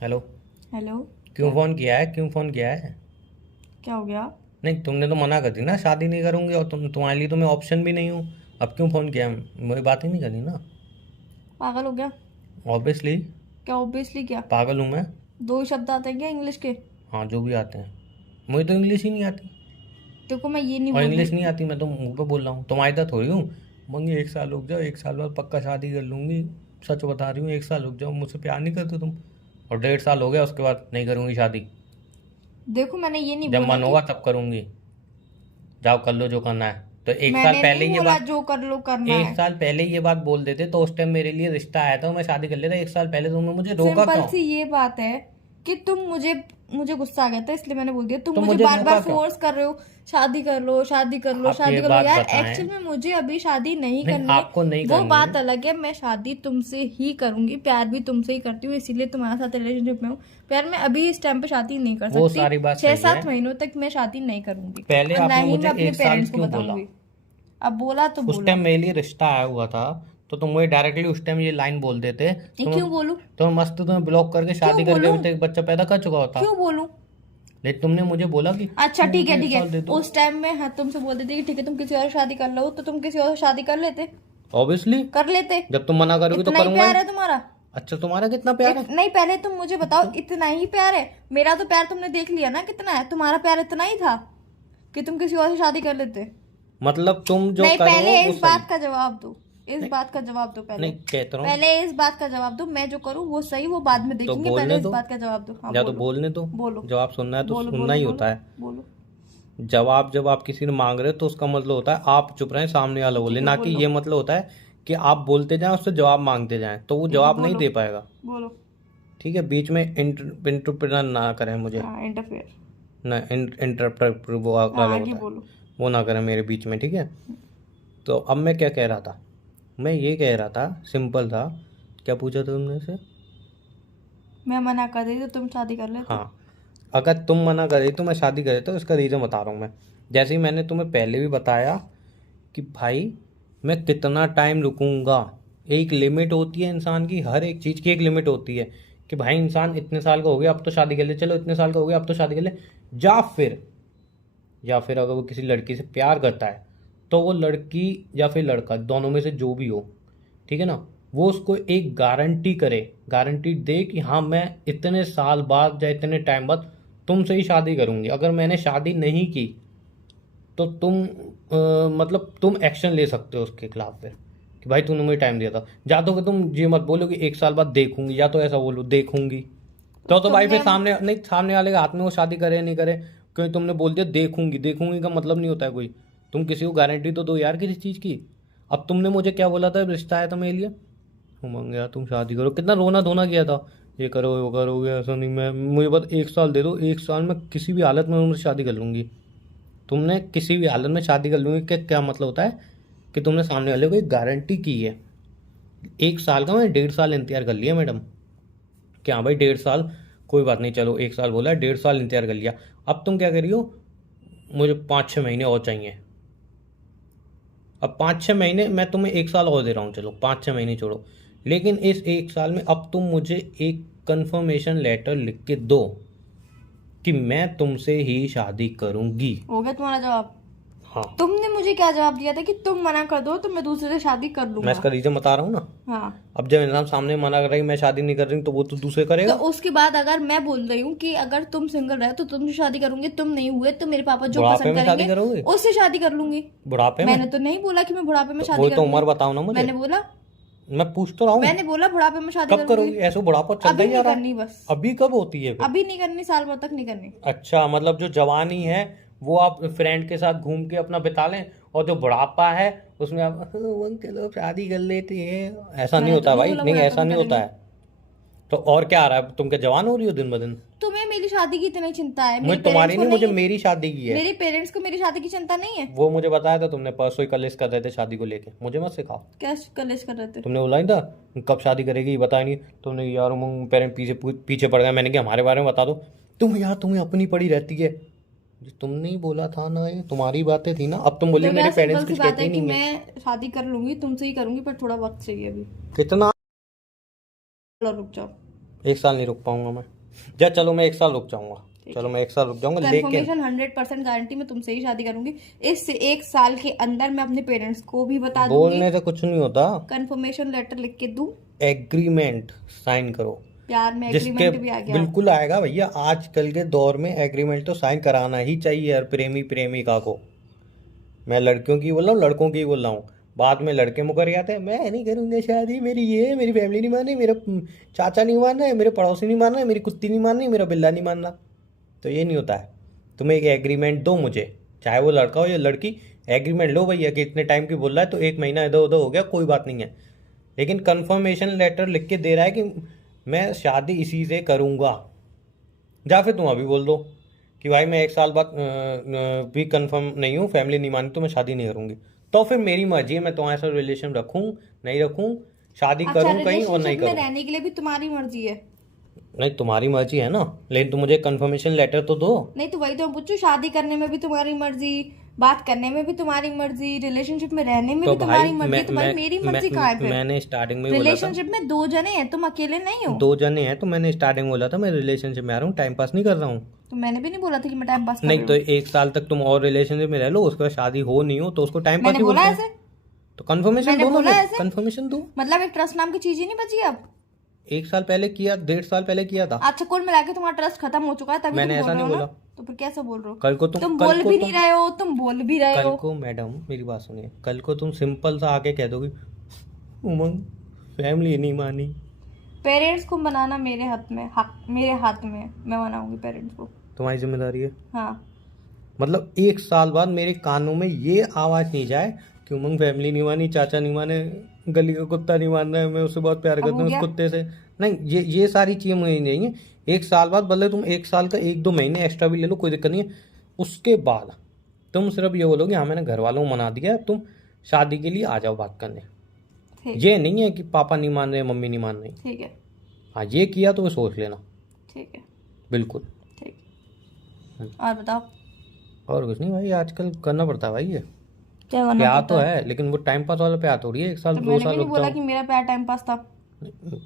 Hello. Hello. क्यों phone किया है? क्यों फोन किया है? क्या हो गया? नहीं, तुमने तो मना कर दी ना, शादी नहीं करूंगी, और तुम्हारे लिए तो मैं ऑप्शन भी नहीं हूँ। अब क्यों फोन किया? मुझे बात ही नहीं करनी ना। पागल हो गया? ऑब्वियसली। क्या ऑब्वियसली क्या? पागल हूँ मैं। दो ही शब्द आते हैं क्या इंग्लिश के? हाँ, जो भी आते हैं। मुझे तो इंग्लिश ही नहीं आती। देखो मैं ये नहीं और बोल इंग्लिश नहीं रही। आती, मैं तो मुंह पे बोल रहा हूँ, तुम्हारी तो थोड़ी हूँ। मंगी 1 साल रुक जाओ, 1 साल बाद पक्का शादी कर लूंगी। सच बता रही हूँ, 1 साल रुक जाओ, मुझसे प्यार नहीं करते तुम। और 1.5 साल हो गया, उसके बाद नहीं करूंगी शादी। देखो मैंने ये नहीं जब बोला मन कि होगा तब करूंगी। जाओ कर लो जो करना है। तो एक साल मैंने नहीं पहले ये बोला बात जो कर लो करना एक है। साल पहले ये बात बोल देते तो उस टाइम मेरे लिए रिश्ता आया था, मैं शादी कर लेता। 1 साल पहले तुमने मुझे रोका सिंपल क्यों? सी ये बात है कि तुम मुझे मुझे गुस्सा आ गया था इसलिए मैंने बोल दिया। तुम तो मुझे मुझे बार बार रोका क्यों? फोर्स कर रहे हो। शादी कर लो, शादी कर लो, आप ये शादी कर लो। बात यार बताएं। एक्चुअल में मुझे अभी शादी नहीं नहीं, करनी। आपको नहीं वो करनी है। बात अलग है, मैं शादी तुमसे ही करूंगी, प्यार भी तुमसे ही करती हूँ, इसीलिए तुम्हारे साथ रिलेशनशिप में हूँ। प्यार मैं अभी इस टाइम पे शादी नहीं कर वो सकती। सारी बात छह सही है। सात महीनों तक मैं शादी नहीं करूंगी पहले और ना आपने ही मुझे मैं अपने 1 साल पेरेंट्स को क्यों बोला? बताऊंगी। अब बोला तो उस बोला। टाइम मेरे लिए रिश्ता आया हुआ था, तो तुम मुझे डायरेक्टली उस टाइम ये लाइन बोल देते। ये तो मैं क्यों बोलूं? तो मैं मस्त तुम्हें ब्लॉक करके क्यों शादी करके बोलूं? अभी तक एक बच्चा पैदा कर चुका होता। क्यों बोलूं? लेकिन तुमने मुझे बोला कि अच्छा तुम ठीक है मुझे एक ठीक है। साल दे दो। उस टाइम में हाँ तुमसे बोल देती कि ठीक है तुम किसी और से शादी कर लो, तो तुम किसी और से शादी कर लेते। ऑब्वियसली। कर लेते। जब तुम मना करोगे तो इतना ही करूंगा ही। प्यार है तुम्हारा? अच्छा, तुम्हारा कितना प्यार है? नहीं पहले तुम मुझे बताओ, तो इतना ही प्यार है? मेरा तो प्यार तुमने देख लिया ना कितना है। तुम्हारा प्यार इतना ही था कि तुम किसी और से शादी कर लेते? मतलब तुम जो नहीं, करो पहले वो इस सही। बात का जवाब दो। इस नहीं, बात का जवाब दो पहले। नहीं कहता रहा हूँ। पहले इस बात का जवाब दो, मैं जो करूँ वो सही वो बाद में तो देखेंगे, बोलने पहले इस दो। बात का जवाब दो। हाँ या तो बोलो। बोलने दो। बोलो जवाब सुनना है तो बोलो सुनना बोलो ही बोलो होता है। बोलो। जवाब जब आप किसी ने मांग रहे हो तो उसका मतलब होता है आप चुप रहें, सामने वाला बोले, ठीक है ना कि बोलो। ये मतलब होता है कि आप बोलते जाएं उससे जवाब मांगते जाएं, तो वो ठीक है जवाब नहीं बोलो। दे पाएगा। बोलो। ठीक है, बीच में इंटरप्रेटर ना करें मुझे। हाँ इंटरफेयर। ना इंटरप्रेटर वो अलग हाँ आगे होता है। बोलो। वो ना करें मेरे बीच में, ठीक है। तो अब मैं क्या कह रहा था? मैं ये कह रहा था, सिंपल था। क्या पूछा था तुमने से? मैं मना कर देती तो तुम शादी कर लेते? हाँ। अगर तुम मना करे तो मैं शादी करे, तो इसका रीज़न बता रहा हूँ मैं। जैसे ही मैंने तुम्हें पहले भी बताया कि भाई मैं कितना टाइम रुकूंगा। एक लिमिट होती है इंसान की, हर एक चीज़ की एक लिमिट होती है। कि भाई इंसान इतने साल का हो गया अब तो शादी कर ले, चलो इतने साल का हो गया अब तो शादी कर ले। या फिर या फिर अगर वो किसी लड़की से प्यार करता है, तो वो लड़की या फिर लड़का दोनों में से जो भी हो, ठीक है ना, वो उसको एक गारंटी करे, गारंटी दे कि हाँ मैं इतने साल बाद या इतने टाइम बाद तुमसे ही शादी करूंगी। अगर मैंने शादी नहीं की तो तुम मतलब तुम एक्शन ले सकते हो उसके खिलाफ फिर, कि भाई तूने मुझे टाइम दिया था। या तो कि तुम ये मत बोलो कि 1 साल बाद देखूंगी, या तो ऐसा बोलो देखूंगी। तो भाई फिर तुमने सामने नहीं, सामने वाले के हाथ में वो शादी करे या नहीं करे। क्योंकि तुमने बोल दिया देखूंगी, देखूंगी का मतलब नहीं होता है कोई। तुम किसी को गारंटी तो दो यार किसी चीज़ की। अब तुमने मुझे क्या बोला था, रिश्ता आया था मेरे लिए, उमंग यार तुम शादी करो, कितना रोना धोना किया था। ये करो वो करोगे, ऐसा नहीं, मैं मुझे बस 1 साल दे दो, 1 साल में किसी भी हालत में उनसे शादी कर लूंगी। तुमने किसी भी हालत में शादी कर लूंगी, क्या मतलब होता है? कि तुमने सामने वाले को एक गारंटी की है। 1 साल का मैं 1.5 साल इंतजार कर लिया मैडम। कि हाँ भाई 1.5 साल, कोई बात नहीं, चलो 1 साल बोला, 1.5 साल इंतजार कर लिया। अब तुम क्या कर रही हो? मुझे 5-6 महीने और चाहिए। अब 5-6 महीने मैं तुम्हें 1 साल और दे रहा हूँ, चलो 5-6 महीने छोड़ो। लेकिन इस 1 साल में अब तुम मुझे एक कंफर्मेशन लेटर लिख के दो कि मैं तुमसे ही शादी करूंगी। हो गया तुम्हारा जवाब? हाँ। तुमने मुझे क्या जवाब दिया था कि तुम मना कर दो तो मैं दूसरे से शादी कर मैं लूंगा? इसका रीजन बता रहा हूँ ना। हाँ। अब जब इंसान सामने मना कर रही मैं शादी नहीं कर रही, तो वो तो दूसरे तो करेगा। उसके बाद अगर मैं बोल रही हूँ कि अगर तुम सिंगल रहे तो तुमसे शादी करूंगी, तुम नहीं हुए तो मेरे पापा जो बुढ़ापे पसंद में शादी करेंगे करोगे? उससे शादी कर लूंगी। बुढ़ापे में? मैंने तो नहीं बोला कि मैं बुढ़ापे में तो शादी वही तो करूंगी। उम्र बताओ ना मुझे। मैंने बोला मैं पूछ तो रहा हूँ। मैंने बोला बुढ़ापे में शादी कब करूंगी। करोगी? ऐसे बुढ़ापा चलता अभी ही जा नहीं रहा करनी है। बस। अभी कब होती है फिर? अभी नहीं करनी, साल भर तक नहीं करनी। अच्छा, मतलब जो जवानी है वो आप फ्रेंड के साथ घूम के अपना बिता लें, और जो बुढ़ापा है उसमें आप चलो शादी कर लेते हैं, ऐसा नहीं मैंने तो होता नहीं भाई, बोला नहीं बुढ़ापे ऐसा में नहीं होता करेंगे। है। तो और क्या आ रहा है? तुम क्या जवान हो रही हो दिन ब दिन? तुम्हें मेरी शादी की इतनी चिंता है, मुझे मेरे पेरेंट्स तुम्हारी को नहीं, मुझे नहीं है? मेरी शादी की है। मेरे पेरेंट्स को मेरी शादी की चिंता नहीं है? वो मुझे बताया था तुमने, परसों ही कलेश कर रहे थे शादी को लेके, मुझे मत सिखाओ। क्या कलेश कर रहे थे? तुमने बोला नहीं था कब शादी करेगी, ये बताया नहीं। तुमने यार पेरेंट पीछे पीछे पड़ गए, मैंने कहा हमारे बारे में बता दो। तुम यार तुम्हें अपनी पड़ी रहती है। जो तुमने ही बोला था ना, ये तुम्हारी बातें थी ना। अब तुम बोलिए देखो मेरे यार पेरेंट्स सिंपल सी कुछ बात कहते है ही कि नहीं है। मैं शादी कर लूंगी, तुमसे ही करूंगी, पर थोड़ा वक्त चाहिए अभी। कितना? चलो रुक जाओ। 1 साल नहीं रुक पाऊंगा मैं। या चलो मैं 1 साल रुक जाऊंगा, चलो मैं 1 साल रुक जाऊंगा, लेकिन कंफर्मेशन 100% गारंटी मैं तुमसे ही शादी करूंगी। इस 1 साल के अंदर मैं अपने पेरेंट्स को भी बता दूंगी। बोलने से कुछ नहीं होता, कंफर्मेशन लेटर लिख के दूं, एग्रीमेंट साइन करो। प्यार में जिसके एग्रीमेंट भी आ गया। बिल्कुल आएगा भैया, आजकल के दौर में एग्रीमेंट तो साइन कराना ही चाहिए हर प्रेमी प्रेमिका को। मैं लड़कियों की बोल रहा हूँ, लड़कों की बोल रहा हूँ। बाद में लड़के मुकर जाते हैं, मैं नहीं करूंगा शादी, मेरी ये है, मेरी फैमिली नहीं मान रही, मेरा चाचा नहीं मान रहा है, मेरे पड़ोसी नहीं मान रहे, मेरी कुत्ती नहीं मान रही, मेरा बिल्ला नहीं मान रहा। तो ये नहीं होता है। तुम्हें एक एग्रीमेंट दो मुझे, चाहे वो लड़का हो या लड़की, एग्रीमेंट लो भैया कि इतने टाइम की बोल रहा है तो 1 महीना इधर उधर हो गया कोई बात नहीं है, लेकिन कंफर्मेशन लेटर लिख के दे रहा है कि मैं शादी इसी से करूँगा। या फिर तुम अभी बोल दो कि भाई मैं 1 साल बाद भी कंफर्म नहीं हूँ, फैमिली नहीं मानी तो मैं शादी नहीं करूँगी। तो फिर मेरी मर्जी है, मैं तुम्हारे साथ रिलेशन रखूँ नहीं रखूँ, शादी अच्छा, करूँ कहीं और नहीं रिलेशनशिप में करूँ। रहने के लिए भी तुम्हारी मर्जी है। नहीं तुम्हारी मर्जी है ना, लेकिन तुम मुझे कंफर्मेशन लेटर तो दो। नहीं तो वही तो मैं पूछू, शादी करने में भी तुम्हारी मर्जी, बात करने में भी तुम्हारी मर्जी, रिलेशनशिप में रहने में तो भी तुम्हारी भाई मर्जी, तो भाई मेरी मर्जी कहाँ है फिर? मैंने स्टार्टिंग में ही बोला था, रिलेशनशिप में 2 जने हैं, तुम अकेले नहीं हो। 2 जने हैं, तो मैंने स्टार्टिंग में बोला था मैं रिलेशनशिप में आ रहा हूँ, टाइम पास नहीं कर रहा हूँ। तो मैंने भी नहीं बोला था कि मैं टाइम पास कर नहीं रही तो हूँ। 1 साल तक तुम और रिलेशनशिप में रह लो, उसके बाद शादी हो नहीं हो तो उसको टाइम पास मैंने ही बोला बोलते हैं। ऐसे? तो कंफर्मेशन मैंने दो ना, बोला फिर ऐसे? कंफर्मेशन दो। मतलब एक ट्रस्ट नाम की चीज ही नहीं बची अब। 1 साल पहले किया, 1.5 साल पहले किया था। अच्छा, कुल मिला के तुम्हारा ट्रस्ट खत्म हो चुका है, तभी मैंने तुम ऐसा बोल नहीं रहे हो ना? बोला। तो फिर कैसे बोल रहे हो? कल को तुम कल बोल को भी तुम नहीं रहे हो, तुम बोल भी रहे कल हो। को मैडम मेरी बात सुनिए, कल को तुम सिंपल सा आके कह दोगी उमंग फैमिली नहीं मानी। पेरेंट्स को मनाना मेरे हाथ में, मेरे हाथ में है। मैं मनाऊंगी पेरेंट्स को। तुम्हारी जिम्मेदारी है। हाँ। मतलब 1 साल बाद मेरे कानों में ये आवाज नहीं जाए कि उमंग फैमिली नहीं मानी, चाचा नहीं माने, गली का कुत्ता नहीं मान रहा है, मैं उससे बहुत प्यार अब करता हो हूँ उस गया? कुत्ते से। नहीं, ये सारी चीजें मुझे नहीं चाहिए। 1 साल बाद भले तुम 1 साल का 1-2 महीने एक्स्ट्रा भी ले लो, कोई दिक्कत नहीं है। उसके बाद तुम सिर्फ ये बोलोगे हाँ मैंने घर वालों को मना दिया, अब तुम शादी के लिए आ जाओ बात करने। ठीक ये नहीं है कि पापा नहीं मान रहे, मम्मी नहीं मान रही। ठीक है। हाँ ये किया तो वो सोच लेना। ठीक है। बिल्कुल। ठीक। और बताओ। और कुछ नहीं भाई, आजकल करना पड़ता है भाई ये। क्या करना प्यार पड़ता तो है? है, लेकिन वो टाइम पास वाला प्यार थोड़ी है 1 साल तो 2 मैंने साल भी नहीं रुक बोला जाओ। कि मेरा प्यार टाइम पास था।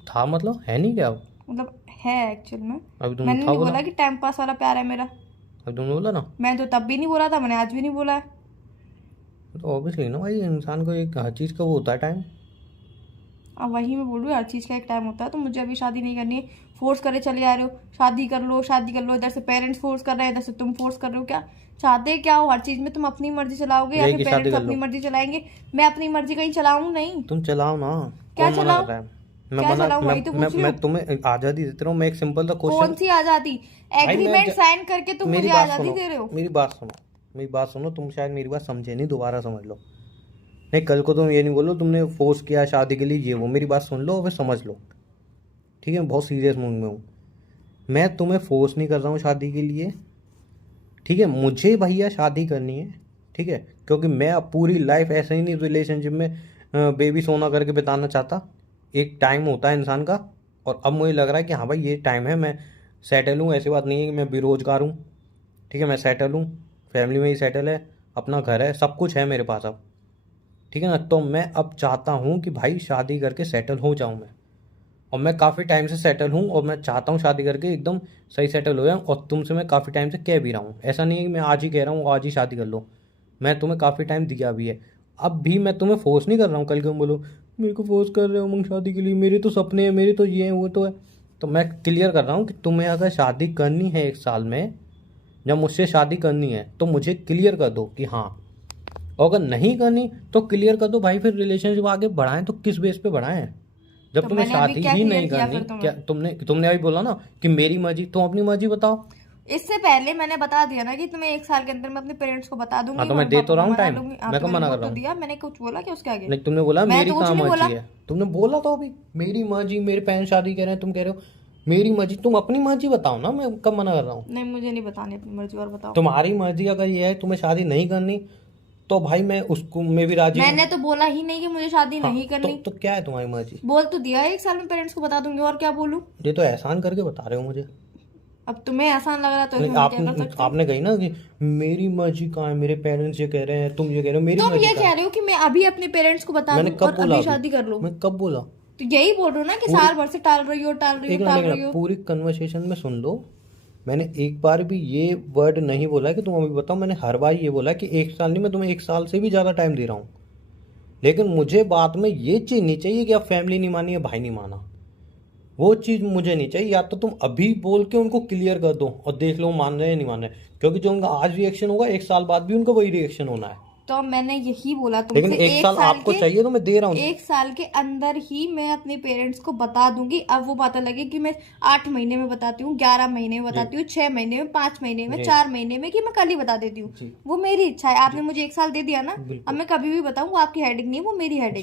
था मतलब है नहीं क्या? मतलब है एक्चुअल में। अभी तुमने मैंने था नहीं बोला, बोला कि टाइम पास वाला प्यार है मेरा। अभी तुमने बोला ना। मैं तो तब भी नहीं बोला था, मैंने आज भी नहीं बोला है। तो ऑब्वियसली ना भाई, इंसान को एक हर चीज़ का वो होता है टाइम। अब वही मैं बोल रही हूँ, हर चीज़ का एक टाइम होता है। तो मुझे अभी शादी नहीं करनी है। फोर्स करे चले आ रहे हो, शादी कर लो शादी कर लो। इधर से पेरेंट्स फोर्स कर रहे हैं, इधर से तुम फोर्स कर रहे हो। क्या चाहते क्या हो? हर चीज में तुम अपनी मर्जी चलाओगे या यही फिर कि शादी पेरेंट्स कर अपनी लो। मर्जी चलाएंगे? मैं अपनी मर्जी कहीं चलाऊं नहीं। तुम चलाओ ना, क्या कौन मना चलाऊं? कर रहा है? क्या चलाऊं? वही तो पूछ रही मैं हूँ। तुम्हें आज़ादी देता हूँ। मैं एक सिंपल सा कौन क्वेश्चन, सी आजादी? एग्रीमेंट साइन करके तुम मेरी मुझे बात आजादी सुनो, दे रहे हो? मेरी बात सुनो, तुम शायद मेरी बात समझे नहीं, दोबारा समझ लो। नहीं कल को तुम ये नहीं बोलो तुमने फोर्स किया शादी के लिए, ये वो। मेरी बात सुन लो और फिर समझ लो, ठीक है? बहुत सीरियस मूड में हूँ मैं। तुम्हें फोर्स नहीं कर रहा हूँ शादी के लिए, ठीक है? मुझे भैया शादी करनी है, ठीक है? क्योंकि मैं अब पूरी लाइफ ऐसे ही नहीं रिलेशनशिप में बेबी सोना करके बिताना चाहता। एक टाइम होता है इंसान का, और अब मुझे लग रहा है कि हाँ भाई ये टाइम है, मैं सेटल हूँ। ऐसी बात नहीं है कि मैं बेरोजगार हूँ, ठीक है? मैं सेटल हूँ, फैमिली में ही सेटल है, अपना घर है, सब कुछ है मेरे पास अब, ठीक है ना? तो मैं अब चाहता हूँ कि भाई शादी करके सेटल हो जाऊँ मैं। और मैं काफ़ी टाइम से सेटल हूँ, और मैं चाहता हूँ शादी करके एकदम सही सेटल हो जाऊँ। और तुमसे मैं काफ़ी टाइम से कह भी रहा हूँ, ऐसा नहीं है कि मैं आज ही कह रहा हूँ आज ही शादी कर लो। मैं तुम्हें काफ़ी टाइम दिया भी है, अब भी मैं तुम्हें फोर्स नहीं कर रहा हूँ। कल को तुम बोलो मेरे को फोर्स कर रहे हो उमंग शादी के लिए, मेरे तो सपने हैं, मेरे तो ये हैं वो तो है। तो मैं क्लियर कर रहा हूँ कि तुम्हें अगर शादी करनी है 1 साल में, जब मुझसे शादी करनी है तो मुझे क्लियर कर दो कि हाँ। और अगर नहीं करनी तो क्लियर कर दो भाई, फिर रिलेशनशिप आगे बढ़ाएं तो किस बेस पे बढ़ाएं? जब तो तुम्हें मैंने अभी शादी क्या ही क्लियर नहीं किया करनी, फिर तुम्हें? क्या तुमने अभी बोला ना कि मेरी मर्जी, तुम अपनी मर्जी बताओ। इससे पहले मैंने बता दिया ना कि तुम्हें 1 साल के अंदर मैं अपने पेरेंट्स को बता दूंगी। हाँ तो मैं मम्मी दे पापा तो को रहा हूँ मना टाइम, लूंगी। हाँ, मैं तो कब मैंने मना कर बोल रहा तो हूँ? दिया, मैंने कुछ बोला क्या उसके आगे? नहीं तुमने बोला मैं मेरी तो कुछ कहाँ नहीं बोला। मर्जी है, तुमने बोला तो अभी मेरी मर्जी, मेरे पेरेंट्स शादी कह रहे हैं, तुम कह रहे हो मेरी मर्जी। तुम अपनी मर्जी बताओ ना, मैं कब मना कर रहा हूँ? नहीं, मुझे नहीं बतानी अपनी मर्जी। और बताओ। तुम्हारी मर्जी अगर ये है तुम्हें शादी नहीं करनी, तो भाई मैं उसको मैं भी राजी हूँ। मैंने तो बोला ही नहीं कि मुझे शादी हाँ, नहीं करनी। तो क्या है तुम्हारी मर्जी? बोल तो दिया 1 साल में पेरेंट्स को बता दूंगी, और क्या बोलूं? ये तो एहसान करके बता रहे हो मुझे। अब तुम्हें आसान लग रहा तो नहीं, इसमें मैं क्या कर सकती हूँ? आपने कही ना कि मेरी मर्जी कहाँ है, मेरे पेरेंट्स ये कह रहे हैं, तुम ये कह रहे हो, मेरी तुम मर्जी ये कहाँ कह है? रहे हो कि मैं अभी अपने पेरेंट्स को बता मैंने दूं कब और बोला? अभी शादी कर लो। मैं कब बोला? तो यही बोल रही हूँ ना कि साल भर से टाल रही हो टाल रही एक हो मिनट टाल एक रही मिनट, हो। पूरी कन्वर्सेशन में सुन लो। मैंने एक बार भी ये वर्ड नहीं बोला है कि तुम अभी बताओ, मैंने हर बार ये बोला है कि 1 साल नहीं, मैं तुम्हें 1 साल से भी ज़्यादा टाइम दे रहा हूँ। लेकिन मुझे बाद में ये चीज़ नहीं चाहिए कि अब फैमिली नहीं मानी या भाई नहीं माना, वो चीज़ मुझे नहीं चाहिए। या तो तुम अभी बोल के उनको क्लियर कर दो और देख लो मान रहे हैं या नहीं मान रहे, क्योंकि जो उनका आज रिएक्शन होगा 1 साल बाद भी उनका वही रिएक्शन होना है। तो मैंने यही बोला लेकिन तुमसे, 1 साल आपको चाहिए तो मैं दे रहा हूँ। 1 साल के अंदर ही मैं अपने पेरेंट्स को बता दूंगी। अब वो पता लगे कि मैं 8 महीने में बताती हूँ, 11 महीने में बताती हूँ, 6 महीने में, 5 महीने में, जी 4 महीने में, कि मैं कल ही बता देती हूँ। जी वो मेरी इच्छा है। आपने मुझे 1 साल दे दिया ना, अब बिल्कुल। मैं कभी भी बताऊँ, वो आपकी हेडिंग नहीं है, वो मेरी हेडिंग।